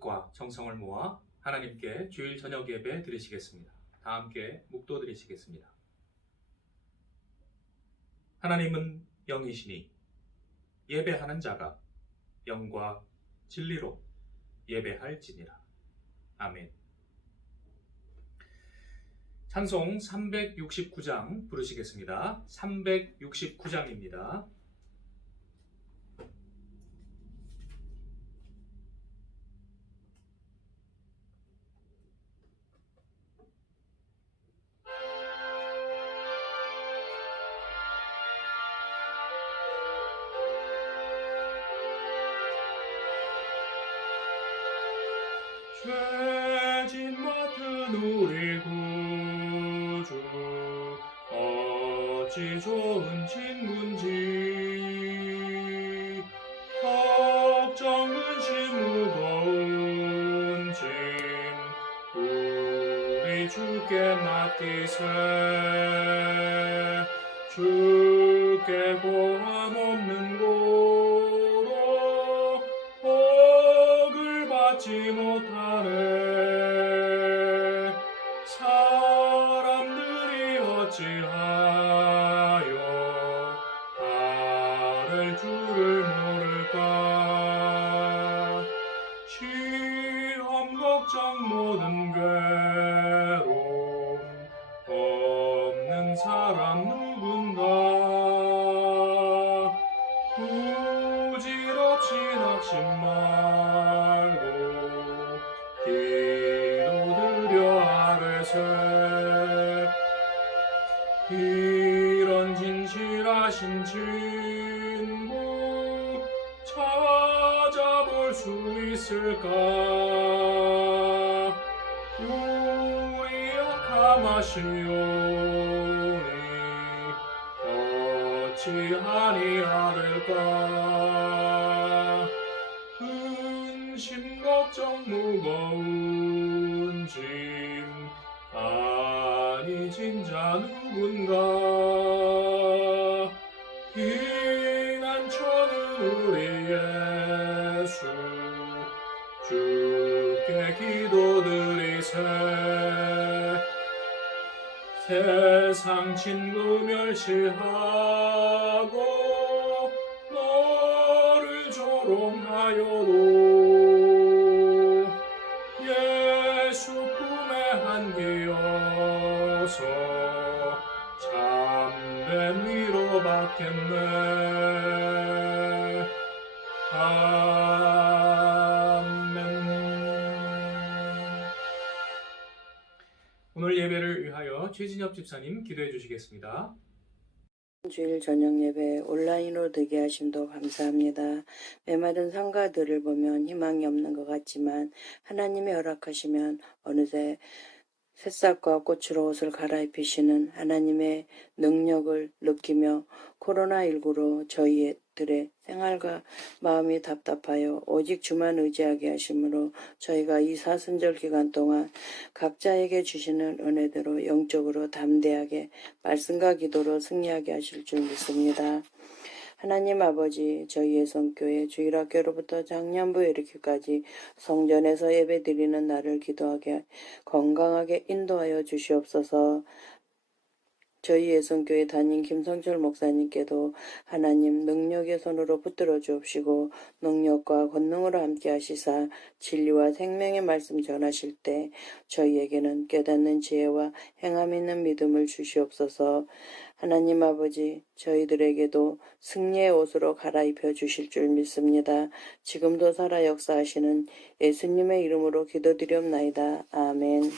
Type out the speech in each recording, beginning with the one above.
뜻과 정성을 모아 하나님께 주일 저녁 예배 드리시겠습니다. 다 함께 묵도 드리시겠습니다. 하나님은 영이시니 예배하는 자가 영과 진리로 예배할지니라. 아멘. 찬송 369장 부르시겠습니다. 369장입니다. 죄진 맡은 우리 구주 어찌 좋은 친구인지 걱정 근심 무거운 짐 우리 주께 맡기세 주께 고함 없는 고로 복을 받지 못하네 사람들이 어찌하여 아랠 줄을 모를까 시험 걱정 모든 괴로움 없는 사람 누군가 부질없이 낙심 말고 기도드려 아뢰세 이런 진실하신 친구 찾아볼 수 있을까 우리 약함하시오니 어찌하니 아를까 근심 걱정 무거운 짐 아니 진짜 누군가 피난처는 우리 예수 주께 기도드리세 세상 친구 멸시하고 너를 조롱하여도 예수 품에 안기어서 참된 위로 받겠네. 아멘. 오늘 예배를 위하여 최진엽 집사님 기도해 주시겠습니다. 주일 저녁 예배 온라인으로 되게 하심도 감사합니다. 메마른 상가들을 보면 희망이 없는 것 같지만 하나님이 허락하시면 어느새 새싹과 꽃으로 옷을 갈아입히시는 하나님의 능력을 느끼며 코로나19로 저희들의 생활과 마음이 답답하여 오직 주만 의지하게 하심으로 저희가 이 사순절 기간 동안 각자에게 주시는 은혜대로 영적으로 담대하게 말씀과 기도로 승리하게 하실 줄 믿습니다. 하나님 아버지, 저희의 성교회 주일학교로부터 작년부에 이르기까지 성전에서 예배드리는 날을 기도하게 건강하게 인도하여 주시옵소서. 저희 예성교회 담임 김성철 목사님께도 하나님 능력의 손으로 붙들어 주옵시고 능력과 권능으로 함께 하시사 진리와 생명의 말씀 전하실 때 저희에게는 깨닫는 지혜와 행함 있는 믿음을 주시옵소서. 하나님 아버지, 저희들에게도 승리의 옷으로 갈아입혀 주실 줄 믿습니다. 지금도 살아 역사하시는 예수님의 이름으로 기도드리옵나이다. 아멘.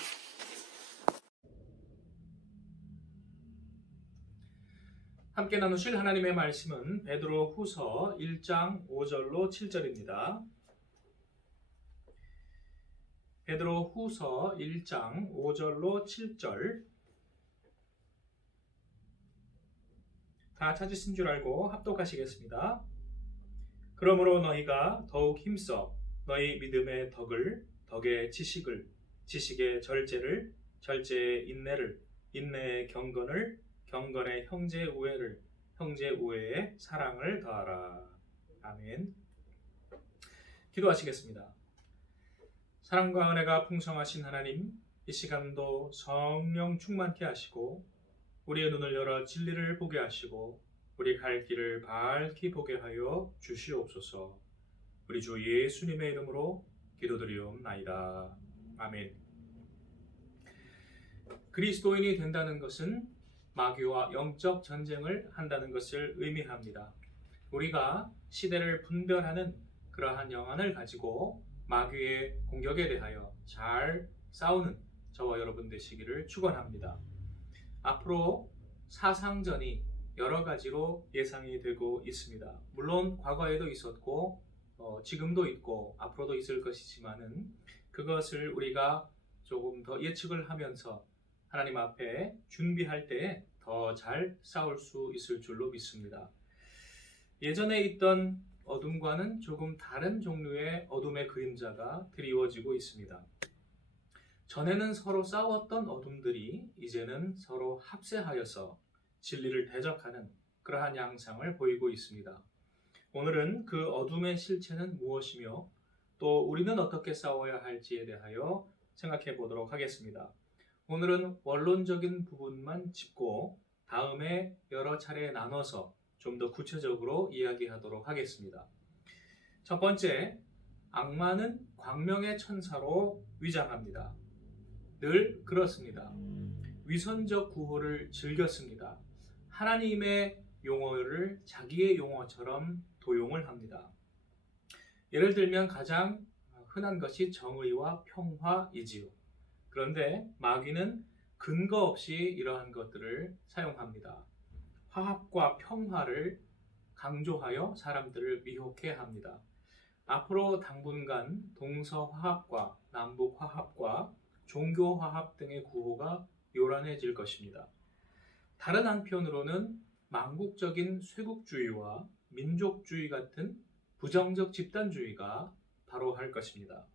함께 나누실 하나님의 말씀은 베드로 후서 1장 5절로 7절입니다. 베드로 후서 1장 5절로 7절 다 찾으신 줄 알고 합독하시겠습니다. 그러므로 너희가 더욱 힘써 너희 믿음의 덕을, 덕의 지식을, 지식의 절제를, 절제의 인내를, 인내의 경건을, 경건의 형제 우애를, 형제 우애의 사랑을 더하라. 아멘. 기도하시겠습니다. 사랑과 은혜가 풍성하신 하나님, 이 시간도 성령 충만케 하시고 우리의 눈을 열어 진리를 보게 하시고 우리 갈 길을 밝히 보게 하여 주시옵소서. 우리 주 예수님의 이름으로 기도드리옵나이다. 아멘. 그리스도인이 된다는 것은 마귀와 영적 전쟁을 한다는 것을 의미합니다. 우리가 시대를 분별하는 그러한 영안을 가지고 마귀의 공격에 대하여 잘 싸우는 저와 여러분 되시기를 축원합니다. 앞으로 사상전이 여러 가지로 예상이 되고 있습니다. 물론 과거에도 있었고 지금도 있고 앞으로도 있을 것이지만은 그것을 우리가 조금 더 예측을 하면서 하나님 앞에 준비할 때 더 잘 싸울 수 있을 줄로 믿습니다. 예전에 있던 어둠과는 조금 다른 종류의 어둠의 그림자가 드리워지고 있습니다. 전에는 서로 싸웠던 어둠들이 이제는 서로 합세하여서 진리를 대적하는 그러한 양상을 보이고 있습니다. 오늘은 그 어둠의 실체는 무엇이며 또 우리는 어떻게 싸워야 할지에 대하여 생각해 보도록 하겠습니다. 오늘은 원론적인 부분만 짚고 다음에 여러 차례 나눠서 좀 더 구체적으로 이야기하도록 하겠습니다. 첫 번째, 악마는 광명의 천사로 위장합니다. 늘 그렇습니다. 위선적 구호를 즐겼습니다. 하나님의 용어를 자기의 용어처럼 도용을 합니다. 예를 들면 가장 흔한 것이 정의와 평화이지요. 그런데 마귀는 근거 없이 이러한 것들을 사용합니다. 화합과 평화를 강조하여 사람들을 미혹해 합니다. 앞으로 당분간 동서화합과 남북화합과 종교화합 등의 구호가 요란해질 것입니다. 다른 한편으로는 망국적인 쇄국주의와 민족주의 같은 부정적 집단주의가 바로 할 것입니다.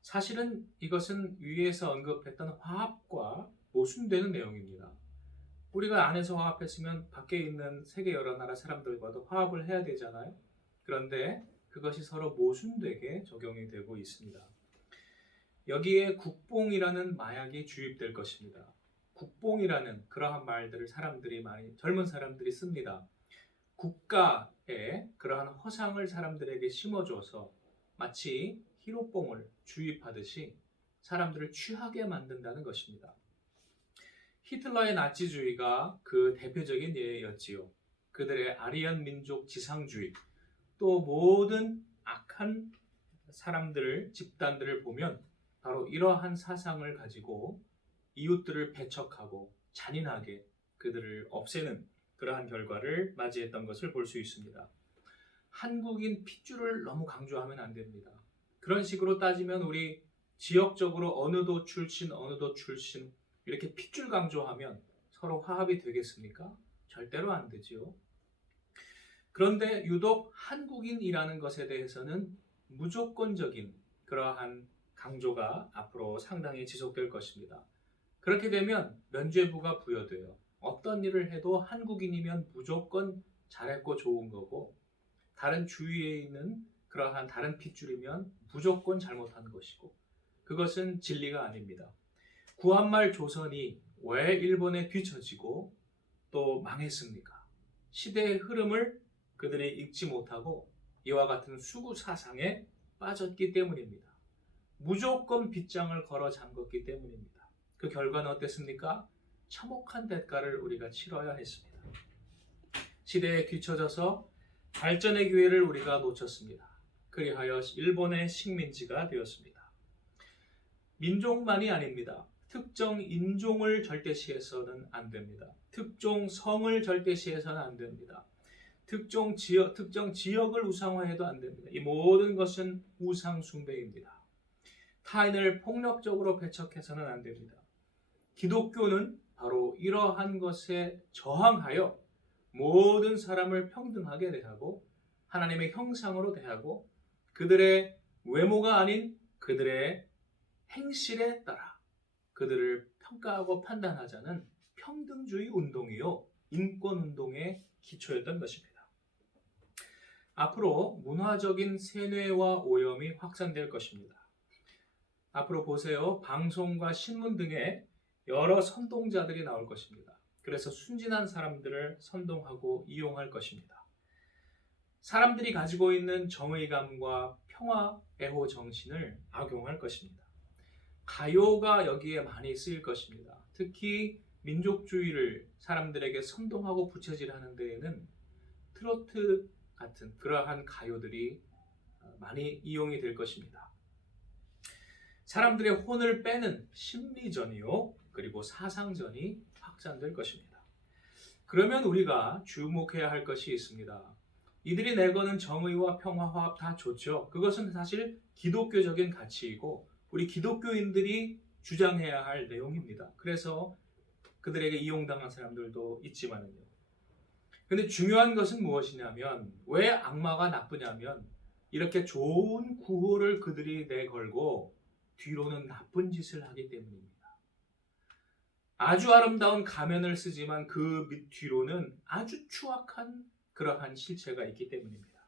사실은 이것은 위에서 언급했던 화합과 모순되는 내용입니다. 우리가 안에서 화합했으면 밖에 있는 세계 여러 나라 사람들과도 화합을 해야 되잖아요. 그런데 그것이 서로 모순되게 적용이 되고 있습니다. 여기에 국뽕이라는 마약이 주입될 것입니다. 국뽕이라는 그러한 말들을 젊은 사람들이 씁니다. 국가에 그러한 허상을 사람들에게 심어줘서 마치 히로뽕을 주입하듯이 사람들을 취하게 만든다는 것입니다. 히틀러의 나치주의가 그 대표적인 예였지요. 그들의 아리안 민족 지상주의, 또 모든 악한 사람들을, 집단들을 보면 바로 이러한 사상을 가지고 이웃들을 배척하고 잔인하게 그들을 없애는 그러한 결과를 맞이했던 것을 볼 수 있습니다. 한국인 핏줄을 너무 강조하면 안 됩니다. 그런 식으로 따지면 우리 지역적으로 어느 도 출신 이렇게 핏줄 강조하면 서로 화합이 되겠습니까? 절대로 안 되지요. 그런데 유독 한국인이라는 것에 대해서는 무조건적인 그러한 강조가 앞으로 상당히 지속될 것입니다. 그렇게 되면 면죄부가 부여돼요. 어떤 일을 해도 한국인이면 무조건 잘했고 좋은 거고 다른 주위에 있는 그러한 다른 핏줄이면 무조건 잘못한 것이고 그것은 진리가 아닙니다. 구한말 조선이 왜 일본에 뒤처지고 또 망했습니까? 시대의 흐름을 그들이 읽지 못하고 이와 같은 수구 사상에 빠졌기 때문입니다. 무조건 빗장을 걸어 잠궜기 때문입니다. 그 결과는 어땠습니까? 참혹한 대가를 우리가 치러야 했습니다. 시대에 뒤처져서 발전의 기회를 우리가 놓쳤습니다. 그리하여 일본의 식민지가 되었습니다. 민족만이 아닙니다. 특정 인종을 절대시해서는 안 됩니다. 특정 성을 절대시해서는 안 됩니다. 특정 지역을 우상화해도 안 됩니다. 이 모든 것은 우상 숭배입니다. 타인을 폭력적으로 배척해서는 안 됩니다. 기독교는 바로 이러한 것에 저항하여 모든 사람을 평등하게 대하고 하나님의 형상으로 대하고 그들의 외모가 아닌 그들의 행실에 따라 그들을 평가하고 판단하자는 평등주의 운동이요 인권운동의 기초였던 것입니다. 앞으로 문화적인 세뇌와 오염이 확산될 것입니다. 앞으로 보세요. 방송과 신문 등에 여러 선동자들이 나올 것입니다. 그래서 순진한 사람들을 선동하고 이용할 것입니다. 사람들이 가지고 있는 정의감과 평화, 애호 정신을 악용할 것입니다. 가요가 여기에 많이 쓰일 것입니다. 특히 민족주의를 사람들에게 선동하고 부채질하는 데에는 트로트 같은 그러한 가요들이 많이 이용이 될 것입니다. 사람들의 혼을 빼는 심리전이요, 그리고 사상전이 확산될 것입니다. 그러면 우리가 주목해야 할 것이 있습니다. 이들이 내거는 정의와 평화, 화합 다 좋죠. 그것은 사실 기독교적인 가치이고 우리 기독교인들이 주장해야 할 내용입니다. 그래서 그들에게 이용당한 사람들도 있지만요. 근데 중요한 것은 무엇이냐면, 왜 악마가 나쁘냐면 이렇게 좋은 구호를 그들이 내걸고 뒤로는 나쁜 짓을 하기 때문입니다. 아주 아름다운 가면을 쓰지만 그 밑 뒤로는 아주 추악한 그러한 실체가 있기 때문입니다.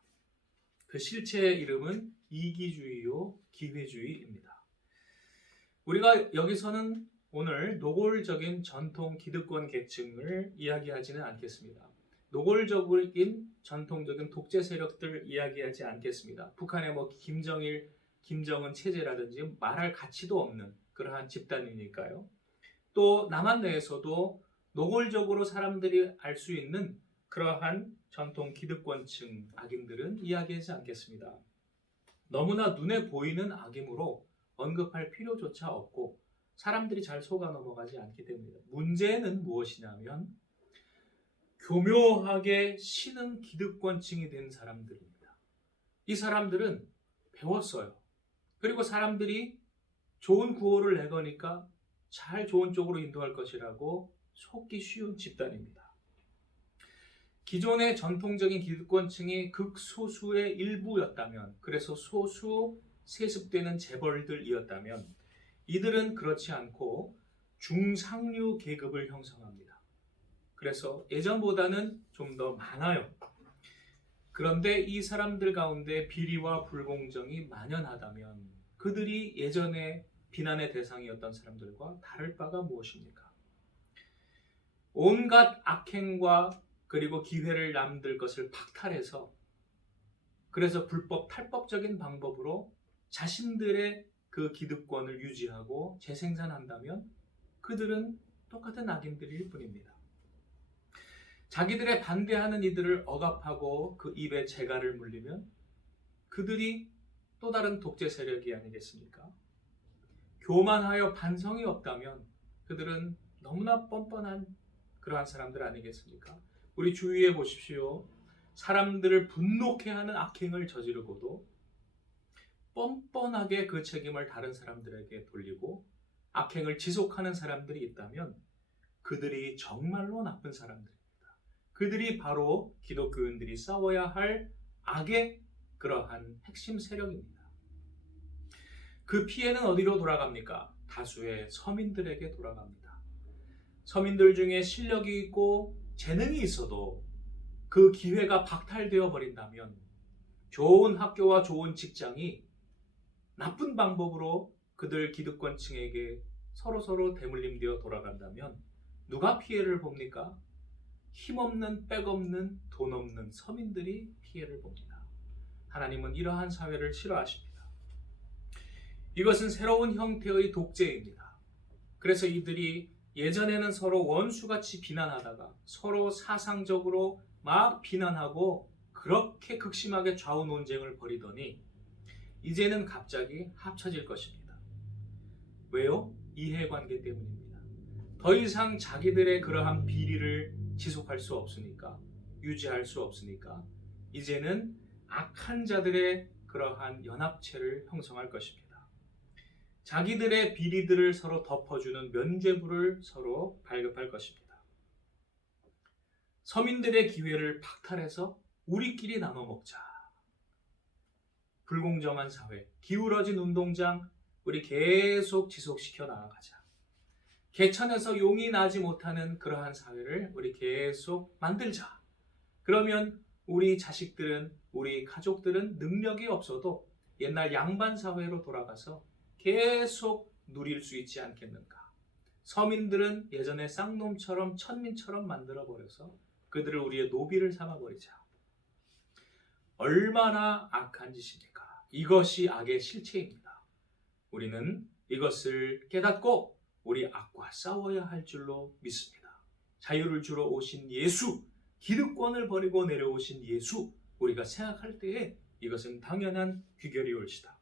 그 실체의 이름은 이기주의요, 기회주의입니다. 우리가 여기서는 오늘 노골적인 전통 기득권 계층을 이야기하지는 않겠습니다. 노골적인 전통적인 독재 세력들 이야기하지 않겠습니다. 북한의 김정일, 김정은 체제라든지 말할 가치도 없는 그러한 집단이니까요. 또 남한 내에서도 노골적으로 사람들이 알 수 있는 그러한 전통 기득권층 악인들은 이야기하지 않겠습니다. 너무나 눈에 보이는 악임으로 언급할 필요조차 없고 사람들이 잘 속아 넘어가지 않기 때문입니다. 문제는 무엇이냐면 교묘하게 신흥 기득권층이 된 사람들입니다. 이 사람들은 배웠어요. 그리고 사람들이 좋은 구호를 내거니까 잘 좋은 쪽으로 인도할 것이라고 속기 쉬운 집단입니다. 기존의 전통적인 기득권층이 극소수의 일부였다면, 그래서 소수 세습되는 재벌들이었다면, 이들은 그렇지 않고 중상류 계급을 형성합니다. 그래서 예전보다는 좀 더 많아요. 그런데 이 사람들 가운데 비리와 불공정이 만연하다면 그들이 예전에 비난의 대상이었던 사람들과 다를 바가 무엇입니까? 온갖 악행과 그리고 기회를 남들 것을 박탈해서, 그래서 불법 탈법적인 방법으로 자신들의 그 기득권을 유지하고 재생산한다면 그들은 똑같은 악인들일 뿐입니다. 자기들의 반대하는 이들을 억압하고 그 입에 재갈을 물리면 그들이 또 다른 독재 세력이 아니겠습니까? 교만하여 반성이 없다면 그들은 너무나 뻔뻔한 그러한 사람들 아니겠습니까? 우리 주위에 보십시오. 사람들을 분노케 하는 악행을 저지르고도 뻔뻔하게 그 책임을 다른 사람들에게 돌리고 악행을 지속하는 사람들이 있다면 그들이 정말로 나쁜 사람들입니다. 그들이 바로 기독교인들이 싸워야 할 악의 그러한 핵심 세력입니다. 그 피해는 어디로 돌아갑니까? 다수의 서민들에게 돌아갑니다. 서민들 중에 실력이 있고 재능이 있어도 그 기회가 박탈되어 버린다면, 좋은 학교와 좋은 직장이 나쁜 방법으로 그들 기득권층에게 서로 대물림되어 돌아간다면 누가 피해를 봅니까? 힘없는, 백없는, 돈 없는 서민들이 피해를 봅니다. 하나님은 이러한 사회를 싫어하십니다. 이것은 새로운 형태의 독재입니다. 그래서 이들이 예전에는 서로 원수같이 비난하다가 서로 사상적으로 막 비난하고 그렇게 극심하게 좌우 논쟁을 벌이더니 이제는 갑자기 합쳐질 것입니다. 왜요? 이해관계 때문입니다. 더 이상 자기들의 그러한 비리를 지속할 수 없으니까, 유지할 수 없으니까 이제는 악한 자들의 그러한 연합체를 형성할 것입니다. 자기들의 비리들을 서로 덮어주는 면죄부를 서로 발급할 것입니다. 서민들의 기회를 박탈해서 우리끼리 나눠 먹자. 불공정한 사회, 기울어진 운동장 우리 계속 지속시켜 나아가자. 개천에서 용이 나지 못하는 그러한 사회를 우리 계속 만들자. 그러면 우리 자식들은, 우리 가족들은 능력이 없어도 옛날 양반 사회로 돌아가서 계속 누릴 수 있지 않겠는가? 서민들은 예전에 쌍놈처럼 천민처럼 만들어버려서 그들을 우리의 노비를 삼아버리자. 얼마나 악한 짓입니까? 이것이 악의 실체입니다. 우리는 이것을 깨닫고 우리 악과 싸워야 할 줄로 믿습니다. 자유를 주러 오신 예수, 기득권을 버리고 내려오신 예수, 우리가 생각할 때에 이것은 당연한 귀결이 올시다.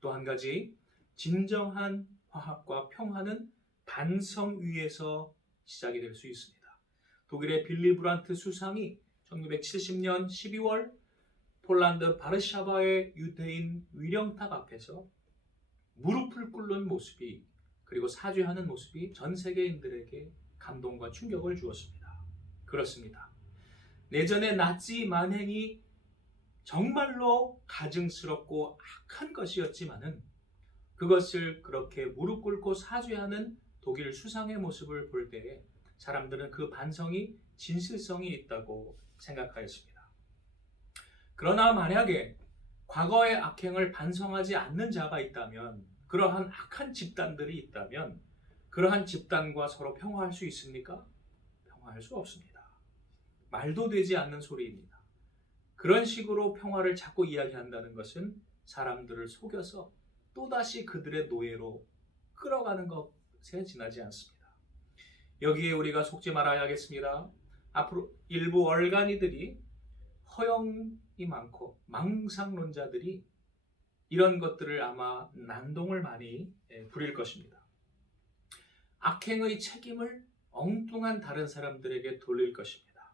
또 한 가지, 진정한 화합과 평화는 반성 위에서 시작이 될 수 있습니다. 독일의 빌리 브란트 수상이 1970년 12월 폴란드 바르샤바의 유대인 위령탑 앞에서 무릎을 꿇는 모습이, 그리고 사죄하는 모습이 전 세계인들에게 감동과 충격을 주었습니다. 그렇습니다. 내전의 나치 만행이 정말로 가증스럽고 악한 것이었지만은 그것을 그렇게 무릎 꿇고 사죄하는 독일 수상의 모습을 볼 때에 사람들은 그 반성이 진실성이 있다고 생각하였습니다. 그러나 만약에 과거의 악행을 반성하지 않는 자가 있다면, 그러한 악한 집단들이 있다면 그러한 집단과 서로 평화할 수 있습니까? 평화할 수 없습니다. 말도 되지 않는 소리입니다. 그런 식으로 평화를 자꾸 이야기한다는 것은 사람들을 속여서 또다시 그들의 노예로 끌어가는 것에 지나지 않습니다. 여기에 우리가 속지 말아야겠습니다. 앞으로 일부 얼간이들이, 허영이 많고 망상론자들이 이런 것들을 아마 난동을 많이 부릴 것입니다. 악행의 책임을 엉뚱한 다른 사람들에게 돌릴 것입니다.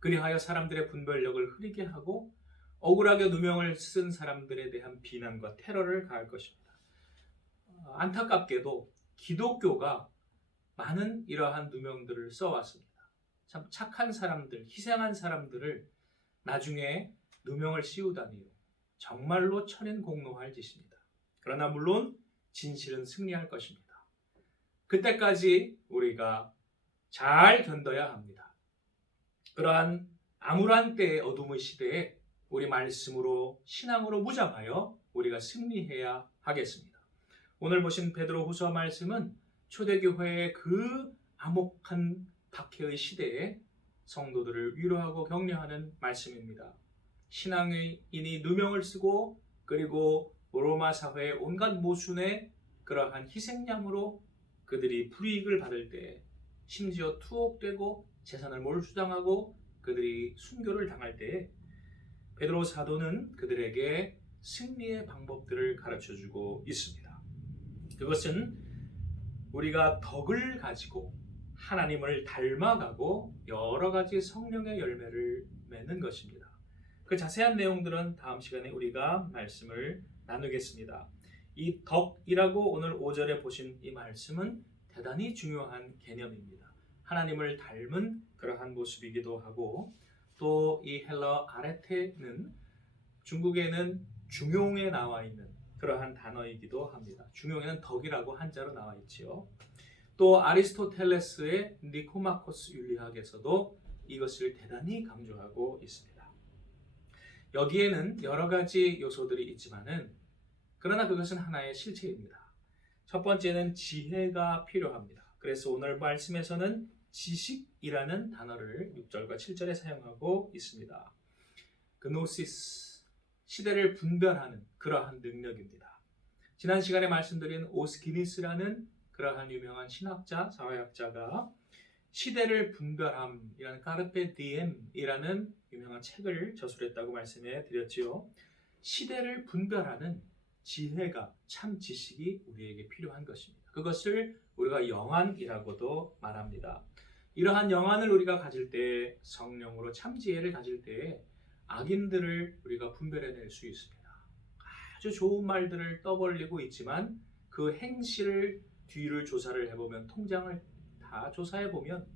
그리하여 사람들의 분별력을 흐리게 하고 억울하게 누명을 쓴 사람들에 대한 비난과 테러를 가할 것입니다. 안타깝게도 기독교가 많은 이러한 누명들을 써왔습니다. 참 착한 사람들, 희생한 사람들을 나중에 누명을 씌우다니요, 정말로 천인공노할 짓입니다. 그러나 물론 진실은 승리할 것입니다. 그때까지 우리가 잘 견뎌야 합니다. 그러한 암울한 때의 어둠의 시대에 우리 말씀으로, 신앙으로 무장하여 우리가 승리해야 하겠습니다. 오늘 보신 베드로후서 말씀은 초대교회의 그 암흑한 박해의 시대에 성도들을 위로하고 격려하는 말씀입니다. 신앙인이 누명을 쓰고, 그리고 로마 사회의 온갖 모순의 그러한 희생양으로 그들이 불이익을 받을 때, 심지어 투옥되고 재산을 몰수당하고 그들이 순교를 당할 때에 베드로 사도는 그들에게 승리의 방법들을 가르쳐주고 있습니다. 그것은 우리가 덕을 가지고 하나님을 닮아가고 여러 가지 성령의 열매를 맺는 것입니다. 그 자세한 내용들은 다음 시간에 우리가 말씀을 나누겠습니다. 이 덕이라고 오늘 5절에 보신 이 말씀은 대단히 중요한 개념입니다. 하나님을 닮은 그러한 모습이기도 하고, 또 이 헬러 아레테는 중국에는 중용에 나와 있는 그러한 단어이기도 합니다. 중용에는 덕이라고 한자로 나와 있지요. 또 아리스토텔레스의 니코마코스 윤리학에서도 이것을 대단히 강조하고 있습니다. 여기에는 여러 가지 요소들이 있지만은, 그러나 그것은 하나의 실체입니다. 첫 번째는 지혜가 필요합니다. 그래서 오늘 말씀에서는 지식이라는 단어를 6절과 7절에 사용하고 있습니다. 그노시스, 시대를 분별하는 그러한 능력입니다. 지난 시간에 말씀드린 오스기니스라는 그러한 유명한 신학자, 사회학자가 시대를 분별함이라는 카르페 디엠이라는 유명한 책을 저술했다고 말씀해 드렸지요. 시대를 분별하는 지혜가, 참 지식이 우리에게 필요한 것입니다. 그것을 우리가 영안이라고도 말합니다. 이러한 영안을 우리가 가질 때, 성령으로 참 지혜를 가질 때에 악인들을 우리가 분별해낼 수 있습니다. 아주 좋은 말들을 떠벌리고 있지만 그 행실을 뒤를 조사를 해보면, 통장을 다 조사해보면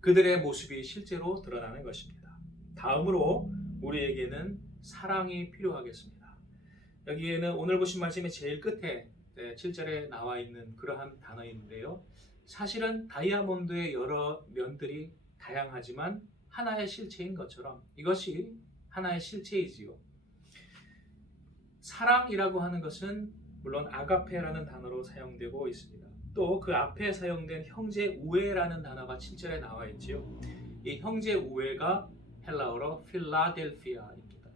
그들의 모습이 실제로 드러나는 것입니다. 다음으로 우리에게는 사랑이 필요하겠습니다. 여기에는 오늘 보신 말씀의 제일 끝에 7절에 나와 있는 그러한 단어인데요. 사실은 다이아몬드의 여러 면들이 다양하지만 하나의 실체인 것처럼 이것이 하나의 실체이지요. 사랑이라고 하는 것은 물론 아가페라는 단어로 사용되고 있습니다. 또 그 앞에 사용된 형제 우애라는 단어가 7절에 나와 있지요. 이 형제 우애가 헬라어로 필라델피아입니다.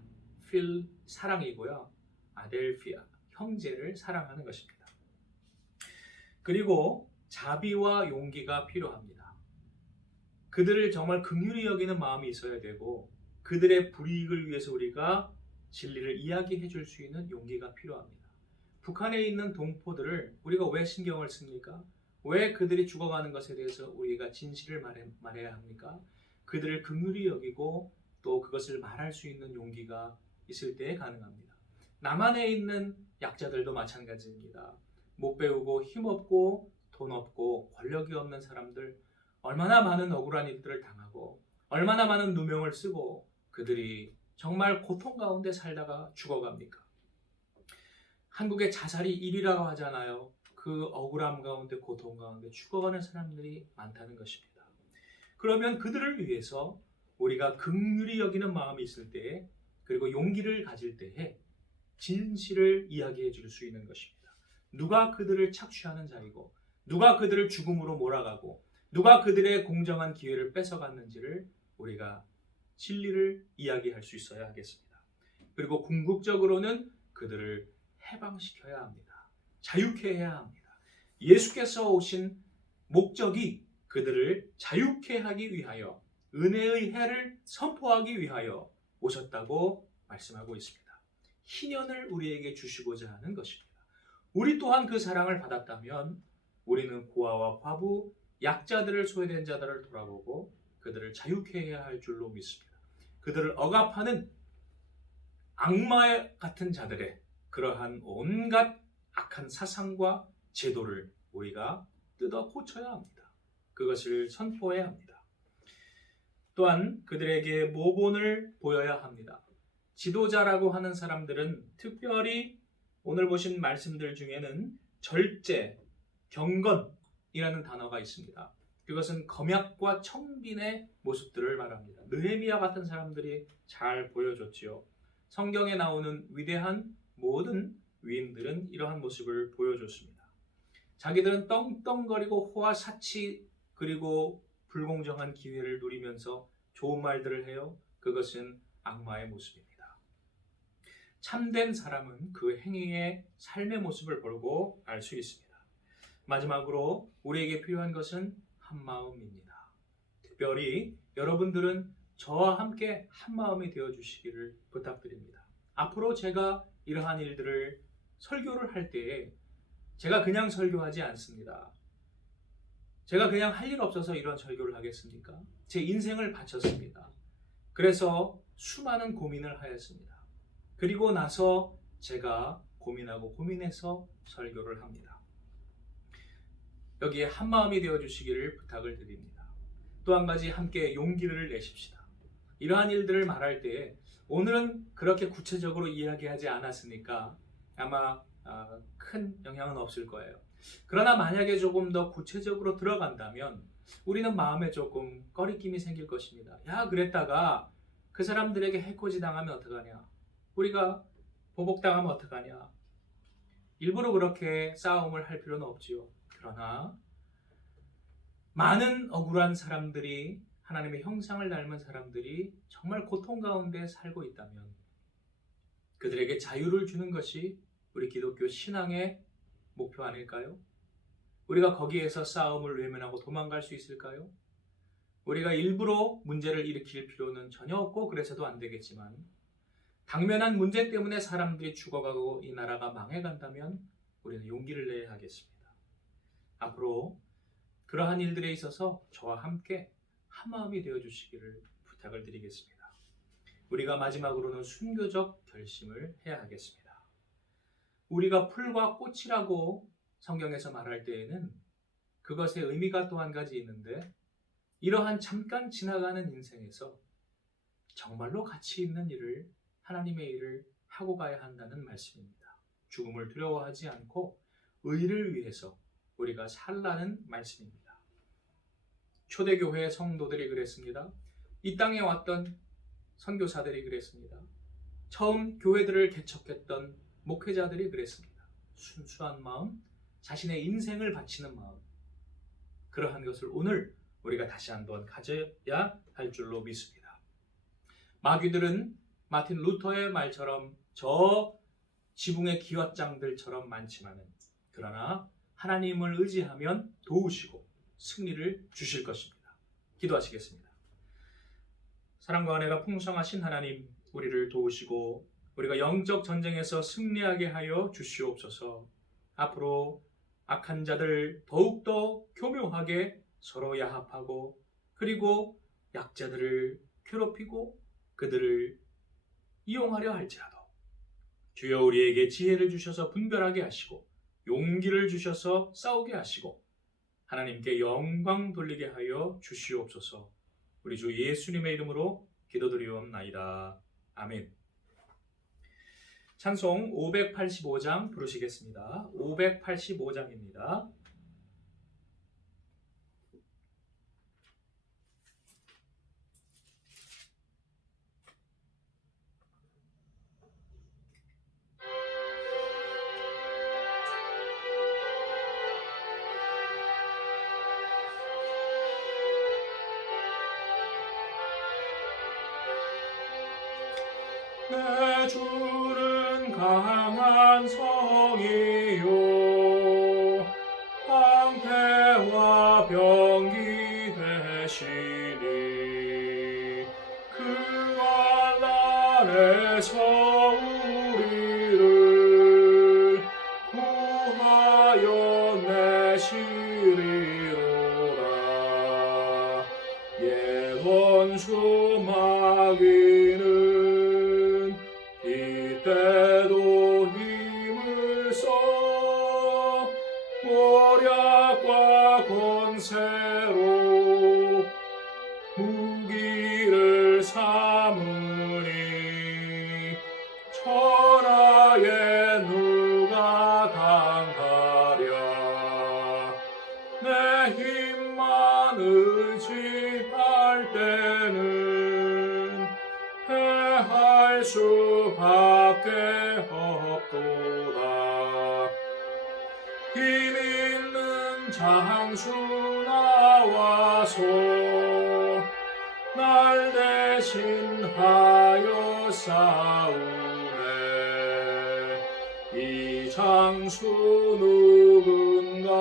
필 사랑이고요. 아델피아 형제를 사랑하는 것입니다. 그리고 자비와 용기가 필요합니다. 그들을 정말 긍휼히 여기는 마음이 있어야 되고 그들의 불이익을 위해서 우리가 진리를 이야기해 줄 수 있는 용기가 필요합니다. 북한에 있는 동포들을 우리가 왜 신경을 씁니까? 왜 그들이 죽어가는 것에 대해서 우리가 진실을 말해야 합니까? 그들을 긍휼히 여기고 또 그것을 말할 수 있는 용기가 있을 때에 가능합니다. 남한에 있는 약자들도 마찬가지입니다. 못 배우고 힘없고 돈 없고 권력이 없는 사람들 얼마나 많은 억울한 일들을 당하고 얼마나 많은 누명을 쓰고 그들이 정말 고통 가운데 살다가 죽어갑니까? 한국의 자살이 1위라고 하잖아요. 그 억울함 가운데 고통 가운데 죽어가는 사람들이 많다는 것입니다. 그러면 그들을 위해서 우리가 긍휼히 여기는 마음이 있을 때 그리고 용기를 가질 때에 진실을 이야기해 줄 수 있는 것입니다. 누가 그들을 착취하는 자이고 누가 그들을 죽음으로 몰아가고 누가 그들의 공정한 기회를 뺏어갔는지를 우리가 진리를 이야기할 수 있어야 하겠습니다. 그리고 궁극적으로는 그들을 해방시켜야 합니다. 자유케 해야 합니다. 예수께서 오신 목적이 그들을 자유케 하기 위하여 은혜의 해를 선포하기 위하여 오셨다고 말씀하고 있습니다. 희년을 우리에게 주시고자 하는 것입니다. 우리 또한 그 사랑을 받았다면 우리는 고아와 과부, 약자들을 소외된 자들을 돌아보고 그들을 자유케 해야 할 줄로 믿습니다. 그들을 억압하는 악마 같은 자들의 그러한 온갖 악한 사상과 제도를 우리가 뜯어 고쳐야 합니다. 그것을 선포해야 합니다. 또한 그들에게 모본을 보여야 합니다. 지도자라고 하는 사람들은 특별히 오늘 보신 말씀들 중에는 절제, 경건이라는 단어가 있습니다. 그것은 검약과 청빈의 모습들을 말합니다. 느헤미야 같은 사람들이 잘 보여줬지요. 성경에 나오는 위대한 모든 위인들은 이러한 모습을 보여줬습니다. 자기들은 떵떵거리고 호화 사치 그리고 불공정한 기회를 누리면서 좋은 말들을 해요. 그것은 악마의 모습입니다. 참된 사람은 그 행위의 삶의 모습을 보고 알 수 있습니다. 마지막으로 우리에게 필요한 것은 한마음입니다. 특별히 여러분들은 저와 함께 한마음이 되어주시기를 부탁드립니다. 앞으로 제가 이러한 일들을 설교를 할 때에 제가 그냥 설교하지 않습니다. 제가 그냥 할 일 없어서 이런 설교를 하겠습니까? 제 인생을 바쳤습니다. 그래서 수많은 고민을 하였습니다. 그리고 나서 제가 고민하고 고민해서 설교를 합니다. 여기에 한마음이 되어주시기를 부탁을 드립니다. 또 한 가지 함께 용기를 내십시다. 이러한 일들을 말할 때 오늘은 그렇게 구체적으로 이야기하지 않았으니까 아마 큰 영향은 없을 거예요. 그러나 만약에 조금 더 구체적으로 들어간다면 우리는 마음에 조금 꺼리낌이 생길 것입니다. 야, 그랬다가 그 사람들에게 해코지 당하면 어떡하냐? 우리가 보복당하면 어떡하냐? 일부러 그렇게 싸움을 할 필요는 없지요. 그러나 많은 억울한 사람들이 하나님의 형상을 닮은 사람들이 정말 고통 가운데 살고 있다면 그들에게 자유를 주는 것이 우리 기독교 신앙의 목표 아닐까요? 우리가 거기에서 싸움을 외면하고 도망갈 수 있을까요? 우리가 일부러 문제를 일으킬 필요는 전혀 없고 그래서도 안 되겠지만 당면한 문제 때문에 사람들이 죽어가고 이 나라가 망해간다면 우리는 용기를 내야 하겠습니다. 앞으로 그러한 일들에 있어서 저와 함께 한마음이 되어주시기를 부탁을 드리겠습니다. 우리가 마지막으로는 순교적 결심을 해야 하겠습니다. 우리가 풀과 꽃이라고 성경에서 말할 때에는 그것의 의미가 또 한 가지 있는데 이러한 잠깐 지나가는 인생에서 정말로 가치 있는 일을 하나님의 일을 하고 가야 한다는 말씀입니다. 죽음을 두려워하지 않고 의를 위해서 우리가 살라는 말씀입니다. 초대교회 성도들이 그랬습니다. 이 땅에 왔던 선교사들이 그랬습니다. 처음 교회들을 개척했던 목회자들이 그랬습니다. 순수한 마음, 자신의 인생을 바치는 마음, 그러한 것을 오늘 우리가 다시 한번 가져야 할 줄로 믿습니다. 마귀들은 마틴 루터의 말처럼 저 지붕의 기왓장들처럼 많지만은, 그러나 하나님을 의지하면 도우시고 승리를 주실 것입니다. 기도하시겠습니다. 사랑과 은혜가 풍성하신 하나님, 우리를 도우시고 우리가 영적 전쟁에서 승리하게 하여 주시옵소서. 앞으로 악한 자들 더욱더 교묘하게 서로 야합하고, 그리고 약자들을 괴롭히고 그들을 이용하려 할지라도 주여 우리에게 지혜를 주셔서 분별하게 하시고 용기를 주셔서 싸우게 하시고 하나님께 영광 돌리게 하여 주시옵소서. 우리 주 예수님의 이름으로 기도드리옵나이다. 아멘. 찬송 585장 부르시겠습니다. 585장입니다. 내 주는 강한 성이요 방패와 병기 되시니 그 환난에서 우리를 구하여 내시리로다. 예언수 마귀는 이때도 힘을 써 모략과 권세로 무기를 삼으니 천하에 누가 강하랴. 내 힘만 의지할 때는 패할 수밖에 없도다. 힘 있는 장수 나와서 날 대신하여 싸우네. 이 장수 누군가?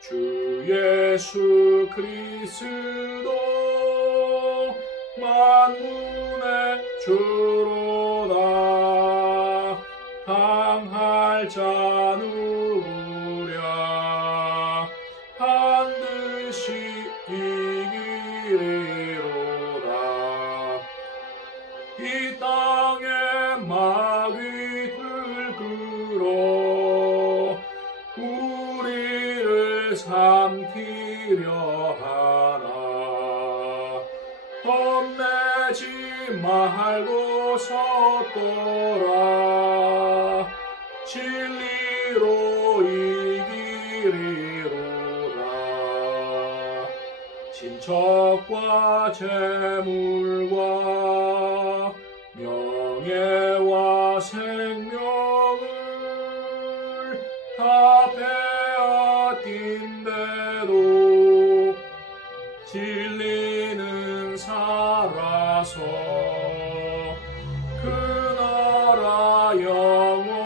주 예수 그리스도 만군의 주로다. 강할 자 누구랴? 반드시 이기리로다. 이 땅에 마귀들 끌어 우리를 삼키려 하나. 겁내지 말고 섰더라. 진리로 이기리로다. 친척과 재물과 명예와 생명을 다 빼앗긴데도 진리는 살아서 그 나라 영원하리라.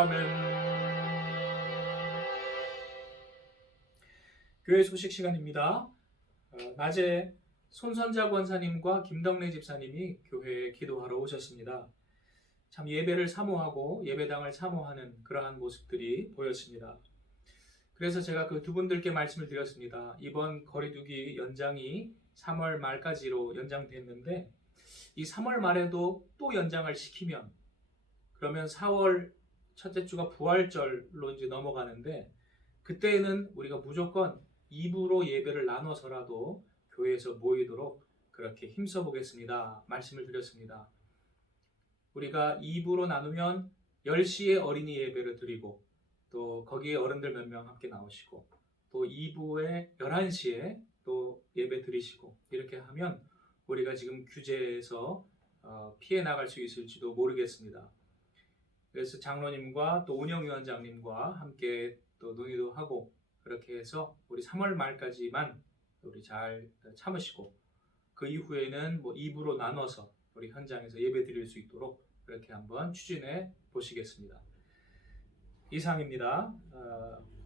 아멘. 교회 소식 시간입니다. 낮에 손선자 권사님과 김덕래 집사님이 교회에 기도하러 오셨습니다. 참 예배를 사모하고 예배당을 사모하는 그러한 모습들이 보였습니다. 그래서 제가 그 두 분들께 말씀을 드렸습니다. 이번 거리두기 연장이 3월 말까지로 연장됐는데 이 3월 말에도 또 연장을 시키면 그러면 4월 첫째 주가 부활절로 이제 넘어가는데 그때에는 우리가 무조건 2부로 예배를 나눠서라도 교회에서 모이도록 그렇게 힘써 보겠습니다. 말씀을 드렸습니다. 우리가 2부로 나누면 10시에 어린이 예배를 드리고 또 거기에 어른들 몇 명 함께 나오시고 또 2부에 11시에 또 예배 드리시고 이렇게 하면 우리가 지금 규제에서 피해 나갈 수 있을지도 모르겠습니다. 그래서 장로님과 또 운영위원장님과 함께 또 논의도 하고 그렇게 해서 우리 3월 말까지만 우리 잘 참으시고 그 이후에는 뭐 2부로 나눠서 우리 현장에서 예배 드릴 수 있도록 그렇게 한번 추진해 보시겠습니다. 이상입니다.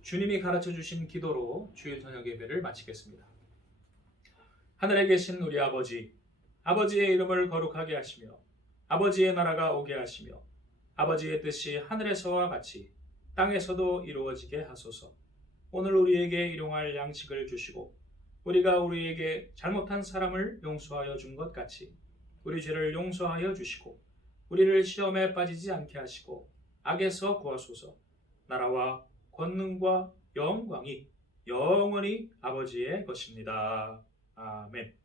주님이 가르쳐 주신 기도로 주일 저녁 예배를 마치겠습니다. 하늘에 계신 우리 아버지, 아버지의 이름을 거룩하게 하시며 아버지의 나라가 오게 하시며 아버지의 뜻이 하늘에서와 같이 땅에서도 이루어지게 하소서. 오늘 우리에게 일용할 양식을 주시고 우리가 우리에게 잘못한 사람을 용서하여 준 것 같이 우리 죄를 용서하여 주시고 우리를 시험에 빠지지 않게 하시고 악에서 구하소서. 나라와 권능과 영광이 영원히 아버지의 것입니다. 아멘.